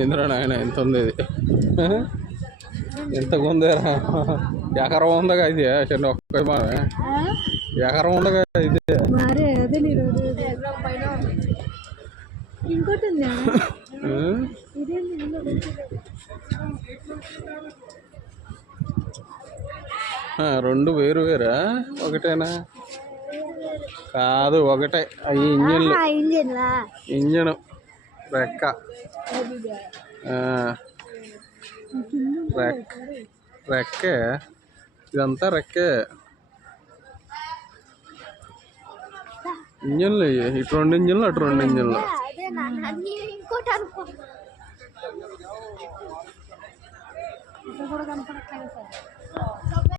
ఏంద్రా నాయన ఎంత ఉంది ఇది? ఎంత ఉందేరా? ఎకరం ఉందగా ఇది చిన్న ఒక్క ఎకరం ఉండగా ఇది. ఇంకోటి రెండు వేరు వేరా ఒకటేనా? కాదు ఒకటే. అవి ఇంజన్ రెక్క రెక్కే ఇదంతా రెక్కే. ఇంజన్లు ఇటు 2 ఇంజన్లు అటు 2 ఇంజన్లు. ఇంకోటి